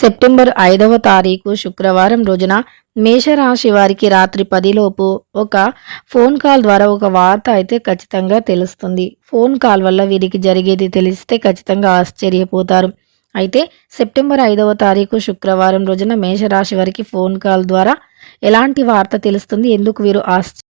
September ఐదవ తారీఖు శుక్రవారం రోజున మేషరాశి వారికి రాత్రి పదిలోపు ఒక ఫోన్ కాల్ ద్వారా ఒక వార్త అయితే ఖచ్చితంగా తెలుస్తుంది. ఫోన్ కాల్ వల్ల వీరికి జరిగేది తెలిస్తే ఖచ్చితంగా ఆశ్చర్యపోతారు. అయితే సెప్టెంబర్ ఐదవ తారీఖు శుక్రవారం రోజున మేషరాశి వారికి ఫోన్ కాల్ ద్వారా ఎలాంటి వార్త తెలుస్తుంది? ఎందుకు వీరు ఆశ్చర్య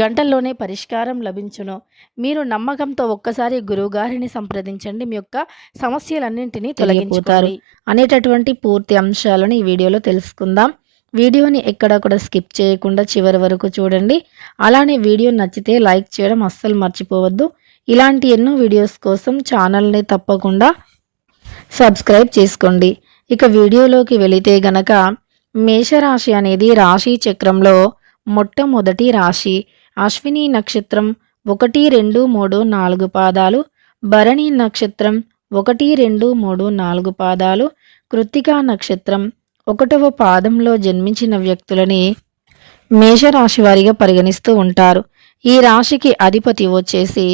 గంటల్లోనే పరిష్కారం లభించును. మీరు నమ్మకంతో ఒక్కసారి గురువుగారిని సంప్రదించండి. మీ యొక్క సమస్యలన్నింటినీ తొలగించుతారు అనేటటువంటి పూర్తి అంశాలను ఈ వీడియోలో తెలుసుకుందాం. వీడియోని ఎక్కడా కూడా స్కిప్ చేయకుండా చివరి వరకు చూడండి. అలానే వీడియో నచ్చితే లైక్ చేయడం అస్సలు మర్చిపోవద్దు. ఇలాంటి ఎన్నో వీడియోస్ కోసం ఛానల్ని తప్పకుండా సబ్స్క్రైబ్ చేసుకోండి. ఇక వీడియోలోకి వెళితే గనక మేషరాశి అనేది రాశి చక్రంలో మొట్టమొదటి రాశి అశ్విని నక్షత్రం ఒకటి రెండు మూడు నాలుగు పాదాలు భరణి నక్షత్రం ఒకటి రెండు మూడు నాలుగు పాదాలు కృత్తికా నక్షత్రం ఒకటవ పాదంలో జన్మించిన వ్యక్తులని మేషరాశి వారిగా పరిగణిస్తూ ఉంటారు. ఈ రాశికి అధిపతి వచ్చేసి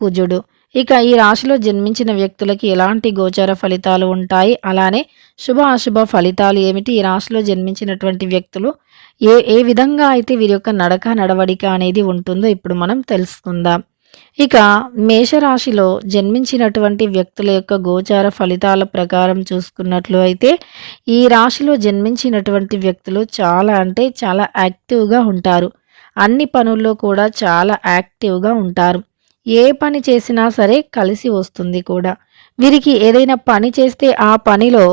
కుజుడు. ఇక ఈ రాశిలో జన్మించిన వ్యక్తులకి ఎలాంటి గోచర ఫలితాలు ఉంటాయి? అలానే శుభ అశుభ ఫలితాలు ఏమిటి? ఈ రాశిలో జన్మించినటువంటి వ్యక్తులు ఏ ఏ విధంగా అయితే వీరి యొక్క నడక నడవడిక అనేది ఉంటుందో ఇప్పుడు మనం తెలుసుకుందాం. ఇక మేషరాశిలో జన్మించినటువంటి వ్యక్తుల యొక్క గోచార ఫలితాల ప్రకారం చూసుకున్నట్లు అయితే ఈ రాశిలో జన్మించినటువంటి వ్యక్తులు చాలా అంటే చాలా యాక్టివ్గా ఉంటారు. అన్ని పనుల్లో కూడా చాలా యాక్టివ్గా ఉంటారు. ఏ పని చేసినా సరే కలిసి వస్తుంది కూడా. వీరికి ఏదైనా పని చేస్తే ఆ పనిలో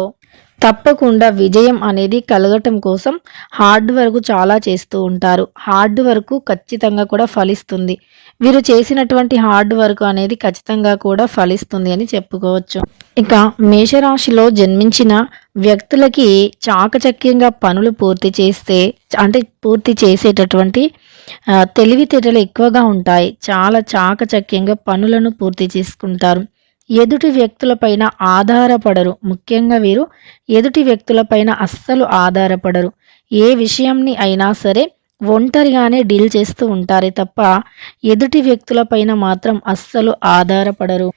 తప్పకుండా విజయం అనేది కలగటం కోసం హార్డ్ వర్క్ చాలా చేస్తూ ఉంటారు. హార్డ్ వర్క్ ఖచ్చితంగా కూడా ఫలిస్తుంది. వీరు చేసినటువంటి హార్డ్ వర్క్ అనేది ఖచ్చితంగా కూడా ఫలిస్తుంది అని చెప్పుకోవచ్చు. ఇక మేషరాశిలో జన్మించిన వ్యక్తులకి చాకచక్యంగా పనులు పూర్తి చేస్తే అంటే పూర్తి చేసేటటువంటి తెలివితేటలు ఎక్కువగా ఉంటాయి. చాలా చాకచక్యంగా పనులను పూర్తి చేసుకుంటారు. ఎదుటి వ్యక్తులపైన ఆధారపడరు. ముఖ్యంగా వీరు ఎదుటి వ్యక్తులపైన అస్సలు ఆధారపడరు. ఏ విషయంని అయినా సరే ఒంటరిగానే డీల్ చేస్తూ ఉంటారే తప్ప ఎదుటి వ్యక్తులపైన మాత్రం అస్సలు ఆధారపడరు.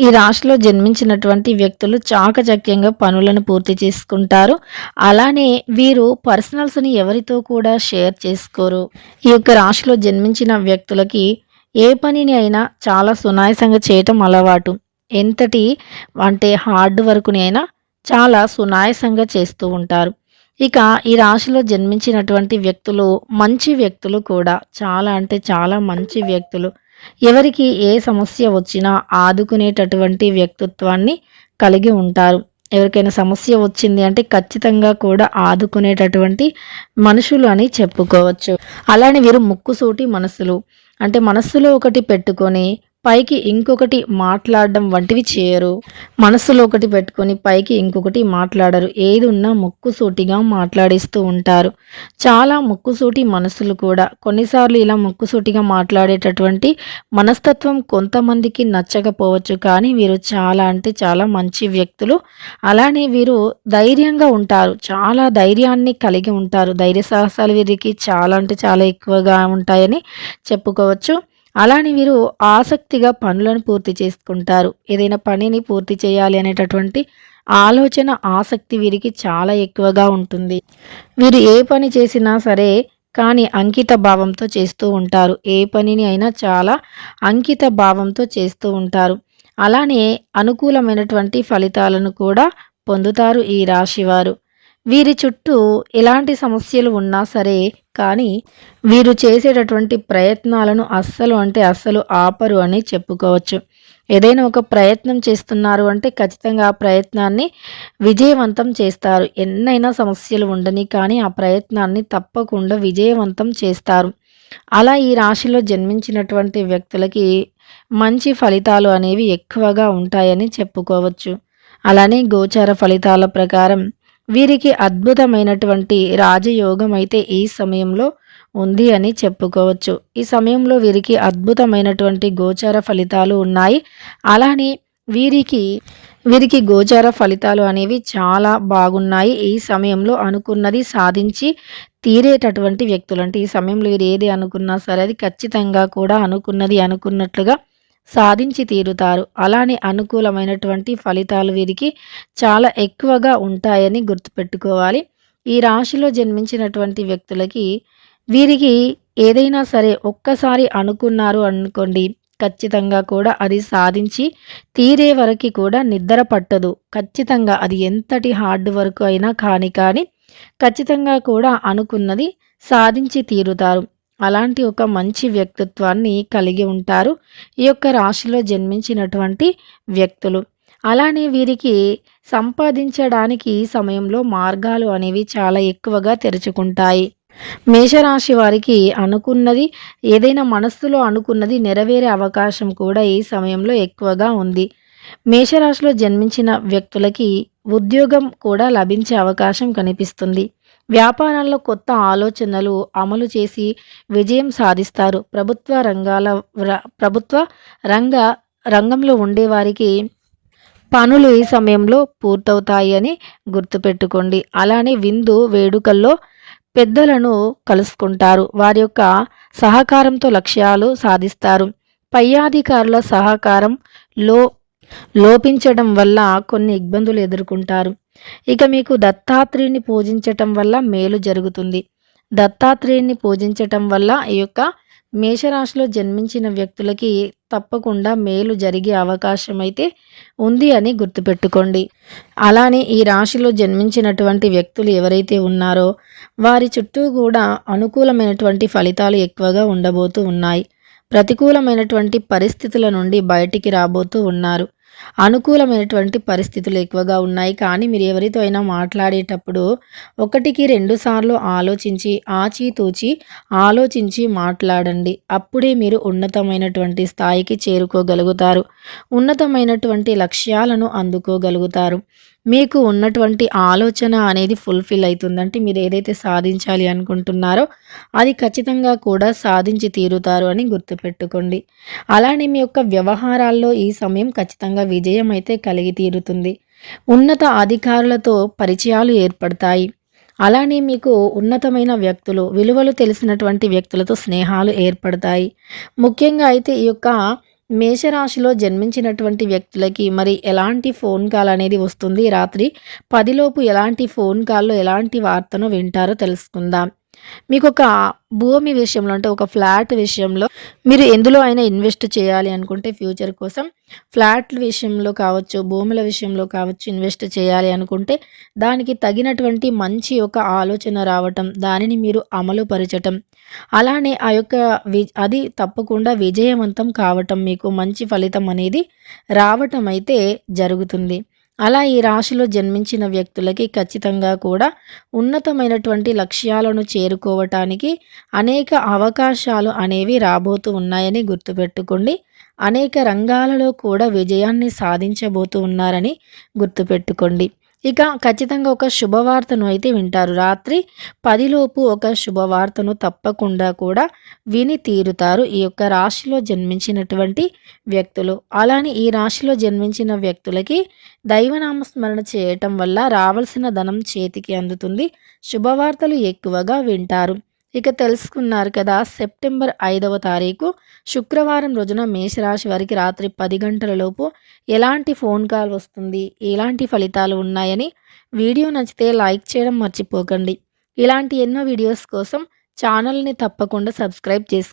ఈ రాశిలో జన్మించినటువంటి వ్యక్తులు చాకచక్యంగా పనులను పూర్తి చేసుకుంటారు. అలానే వీరు పర్సనల్స్ని ఎవరితో కూడా షేర్ చేసుకోరు. ఈ యొక్క రాశిలో జన్మించిన వ్యక్తులకి ఏ పనిని అయినా చాలా సునాయసంగా చేయటం అలవాటు. ఎంతటి అంటే హార్డ్ వర్క్ని అయినా చాలా సునాయసంగా చేస్తూ ఉంటారు. ఇక ఈ రాశిలో జన్మించినటువంటి వ్యక్తులు మంచి వ్యక్తులు కూడా చాలా అంటే చాలా మంచి వ్యక్తులు. ఎవరికి ఏ సమస్య వచ్చినా ఆదుకునేటటువంటి వ్యక్తిత్వాన్ని కలిగి ఉంటారు. ఎవరికైనా సమస్య వచ్చింది అంటే ఖచ్చితంగా కూడా ఆదుకునేటటువంటి మనుషులు అని చెప్పుకోవచ్చు. అలానే వీరు ముక్కుసూటి మనసులు అంటే మనస్సులో ఒకటి పెట్టుకొని పైకి ఇంకొకటి మాట్లాడడం వంటివి చేయరు. మనసులో ఒకటి పెట్టుకొని పైకి ఇంకొకటి మాట్లాడరు. ఏది ఉన్నా ముక్కుసూటిగా మాట్లాడిస్తూ ఉంటారు. చాలా ముక్కుసూటి మనసులు కూడా కొన్నిసార్లు ఇలా ముక్కుసూటిగా మాట్లాడేటటువంటి మనస్తత్వం కొంతమందికి నచ్చకపోవచ్చు. కానీ వీరు చాలా అంటే చాలా మంచి వ్యక్తులు. అలానే వీరు ధైర్యంగా ఉంటారు. చాలా ధైర్యాన్ని కలిగి ఉంటారు. ధైర్య సాహసాలు వీరికి చాలా అంటే చాలా ఎక్కువగా ఉంటాయని చెప్పుకోవచ్చు. అలానే వీరు ఆసక్తిగా పనులను పూర్తి చేసుకుంటారు. ఏదైనా పనిని పూర్తి చేయాలి అనేటటువంటి ఆలోచన ఆసక్తి వీరికి చాలా ఎక్కువగా ఉంటుంది. వీరు ఏ పని చేసినా సరే కానీ అంకిత భావంతో చేస్తూ ఉంటారు. ఏ పనిని అయినా చాలా అంకిత భావంతో చేస్తూ ఉంటారు. అలానే అనుకూలమైనటువంటి ఫలితాలను కూడా పొందుతారు ఈ రాశివారు వీరి చుట్టూ ఎలాంటి సమస్యలు ఉన్నా సరే కానీ వీరు చేసేటటువంటి ప్రయత్నాలను అస్సలు అంటే అస్సలు ఆపరు అని చెప్పుకోవచ్చు. ఏదైనా ఒక ప్రయత్నం చేస్తున్నారు అంటే ఖచ్చితంగా ఆ ప్రయత్నాన్ని విజయవంతం చేస్తారు. ఎన్నైనా సమస్యలు ఉండని కానీ ఆ ప్రయత్నాన్ని తప్పకుండా విజయవంతం చేస్తారు. అలా ఈ రాశిలో జన్మించినటువంటి వ్యక్తులకి మంచి ఫలితాలు అనేవి ఎక్కువగా ఉంటాయని చెప్పుకోవచ్చు. అలానే గోచార ఫలితాల ప్రకారం వీరికి అద్భుతమైనటువంటి రాజయోగం అయితే ఈ సమయంలో ఉంది అని చెప్పుకోవచ్చు. ఈ సమయంలో వీరికి అద్భుతమైనటువంటి గోచార ఫలితాలు ఉన్నాయి. అలానే వీరికి వీరికి గోచార ఫలితాలు అనేవి చాలా బాగున్నాయి. ఈ సమయంలో అనుకున్నది సాధించి తీరేటటువంటి వ్యక్తులు అంటే ఈ సమయంలో వీరు ఏది అనుకున్నా సరే అది ఖచ్చితంగా కూడా అనుకున్నది అనుకున్నట్లుగా సాధించి తీరుతారు. అలానే అనుకూలమైనటువంటి ఫలితాలు వీరికి చాలా ఎక్కువగా ఉంటాయని గుర్తుపెట్టుకోవాలి. ఈ రాశిలో జన్మించినటువంటి వ్యక్తులకి వీరికి ఏదైనా సరే ఒక్కసారి అనుకున్నారు అనుకోండి ఖచ్చితంగా కూడా అది సాధించి తీరే వరకు కూడా నిద్ర పట్టదు. ఖచ్చితంగా అది ఎంతటి హార్డ్ వర్క్ అయినా కానీ కానీ ఖచ్చితంగా కూడా అనుకున్నది సాధించి తీరుతారు. అలాంటి ఒక మంచి వ్యక్తిత్వాన్ని కలిగి ఉంటారు ఈ యొక్క రాశిలో జన్మించినటువంటి వ్యక్తులు. అలానే వీరికి సంపాదించడానికి సమయంలో మార్గాలు అనేవి చాలా ఎక్కువగా తెరుచుకుంటాయి. మేషరాశి వారికి అనుకున్నది ఏదైనా మనస్సులో అనుకున్నది నెరవేరే అవకాశం కూడా ఈ సమయంలో ఎక్కువగా ఉంది. మేషరాశిలో జన్మించిన వ్యక్తులకి ఉద్యోగం కూడా లభించే అవకాశం కనిపిస్తుంది. వ్యాపారాల్లో కొత్త ఆలోచనలు అమలు చేసి విజయం సాధిస్తారు. ప్రభుత్వ రంగాల ప్రభుత్వ రంగ రంగంలో ఉండేవారికి పనులు ఈ సమయంలో పూర్తవుతాయి అని గుర్తుపెట్టుకోండి. అలానే విందు వేడుకల్లో పెద్దలను కలుసుకుంటారు. వారి యొక్క సహకారంతో లక్ష్యాలు సాధిస్తారు. పై అధికారుల సహకారం లో లోపించడం వల్ల కొన్ని ఇబ్బందులు ఎదుర్కొంటారు. ఇక మీకు దత్తాత్రేయుని పూజించటం వల్ల మేలు జరుగుతుంది. దత్తాత్రేయుని పూజించటం వల్ల ఈ యొక్క మేషరాశిలో జన్మించిన వ్యక్తులకి తప్పకుండా మేలు జరిగే అవకాశం అయితే ఉంది అని గుర్తుపెట్టుకోండి. అలానే ఈ రాశిలో జన్మించినటువంటి వ్యక్తులు ఎవరైతే ఉన్నారో వారి చుట్టూ కూడా అనుకూలమైనటువంటి ఫలితాలు ఎక్కువగా ఉండబోతూ ఉన్నాయి. ప్రతికూలమైనటువంటి పరిస్థితుల నుండి బయటికి రాబోతూ ఉన్నారు. అనుకూలమైనటువంటి పరిస్థితులు ఎక్కువగా ఉన్నాయి. కానీ మీరు ఎవరితో అయినా మాట్లాడేటప్పుడు ఒకటికి రెండు సార్లు ఆలోచించి ఆచితూచి ఆలోచించి మాట్లాడండి. అప్పుడే మీరు ఉన్నతమైనటువంటి స్థాయికి చేరుకోగలుగుతారు. ఉన్నతమైనటువంటి లక్ష్యాలను అందుకోగలుగుతారు. మీకు ఉన్నటువంటి ఆలోచన అనేది ఫుల్ఫిల్ అవుతుందంటే మీరు ఏదైతే సాధించాలి అనుకుంటున్నారో అది ఖచ్చితంగా కూడా సాధించి తీరుతారు అని గుర్తుపెట్టుకోండి. అలానే మీ యొక్క వ్యవహారాల్లో ఈ సమయం ఖచ్చితంగా విజయం అయితే కలిగి తీరుతుంది. ఉన్నత అధికారులతో పరిచయాలు ఏర్పడతాయి. అలానే మీకు ఉన్నతమైన వ్యక్తులు విలువలు తెలిసినటువంటి వ్యక్తులతో స్నేహాలు ఏర్పడతాయి. ముఖ్యంగా అయితే ఈ యొక్క మేషరాశిలో జన్మించినటువంటి వ్యక్తులకి మరి ఎలాంటి ఫోన్ కాల్ అనేది వస్తుంది? రాత్రి పదిలోపు ఎలాంటి ఫోన్ కాల్లో ఎలాంటి వార్తను వింటారో తెలుసుకుందాం. మీకు ఒక భూమి విషయంలో అంటే ఒక ఫ్లాట్ విషయంలో మీరు ఎందులో అయినా ఇన్వెస్ట్ చేయాలి అనుకుంటే ఫ్యూచర్ కోసం ఫ్లాట్ల విషయంలో కావచ్చు భూముల విషయంలో కావచ్చు ఇన్వెస్ట్ చేయాలి అనుకుంటే దానికి తగినటువంటి మంచి ఒక ఆలోచన రావటం దానిని మీరు అమలు పరచటం. అలానే ఆ యొక్క వి అది తప్పకుండా విజయవంతం కావటం మీకు మంచి ఫలితం అనేది రావటం అయితే జరుగుతుంది. అలా ఈ రాశిలో జన్మించిన వ్యక్తులకి ఖచ్చితంగా కూడా ఉన్నతమైనటువంటి లక్ష్యాలను చేరుకోవటానికి అనేక అవకాశాలు అనేవి రాబోతూ ఉన్నాయని గుర్తుపెట్టుకోండి. అనేక రంగాలలో కూడా విజయాన్ని సాధించబోతూ ఉన్నారని గుర్తుపెట్టుకోండి. ఇక ఖచ్చితంగా ఒక శుభవార్తను అయితే వింటారు. రాత్రి పదిలోపు ఒక శుభవార్తను తప్పకుండా కూడా విని తీరుతారు. ఈ యొక్క రాశిలో జన్మించినటువంటి వ్యక్తులు. అలానే ఈ రాశిలో జన్మించిన వ్యక్తులకి దైవనామస్మరణ చేయటం వల్ల రావాల్సిన ధనం చేతికి అందుతుంది. శుభవార్తలు ఎక్కువగా వింటారు. ఇక తెలుసుకున్నారు కదా సెప్టెంబర్ ఐదవ తారీఖు శుక్రవారం రోజున మేషరాశి వారికి రాత్రి పది గంటలలోపు ఎలాంటి ఫోన్ కాల్ వస్తుంది ఎలాంటి ఫలితాలు ఉన్నాయని వీడియో నచ్చితే లైక్ చేయడం మర్చిపోకండి. ఇలాంటి ఎన్నో వీడియోస్ కోసం ఛానల్ని తప్పకుండా సబ్స్క్రైబ్ చేసుకోండి